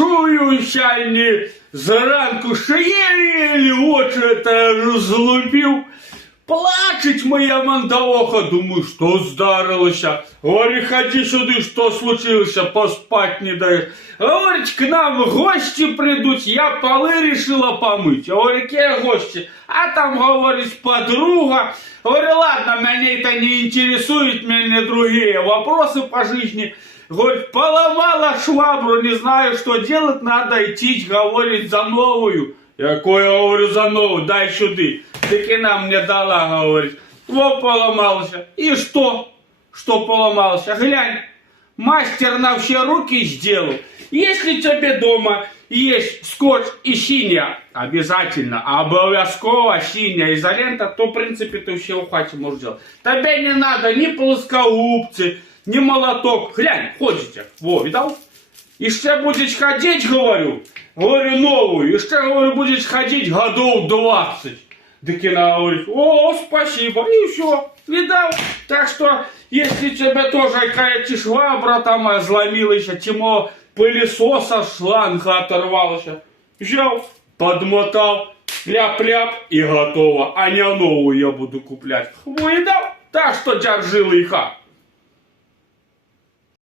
чую сьогодні зранку, що єлі очі розлупив. Плачет моя мандавоха, думаю, что здарилося. Говорит, ходи сюда, что случилось, поспать не даешь. Говорит, к нам гости придут, я полы решила помыть. Я говорю, какие гости? А там, говорит, подруга. Говорю, ладно, меня это не интересует, меня другие вопросы по жизни. Говорит, поломала швабру, не знаю, что делать, надо идти, говорит, за новую. Я говорю, за новую, дай сюда. Таки нам мне дала, говорит. Вот поломался. И что? Что поломался? Глянь, мастер на все руки сделал. Если тебе дома есть скотч и синяя, обязательно, обовязково синяя изолента, то, в принципе, ты все в хате можешь делать. Тебе не надо ни плоскогубцы, ни молоток. Глянь, ходите. Во, видал? И что будешь ходить, говорю, новую. И что, говорю, будешь ходить годов 20. Дикина говорит, о, спасибо, и все, видал? Так что, если тебе тоже какая-то швабра там зломилась, тимо пылесоса шланга оторвался, взял, подмотал, ляп-ляп и готово. А не новую я буду куплять. Видал? Так что держи лиха.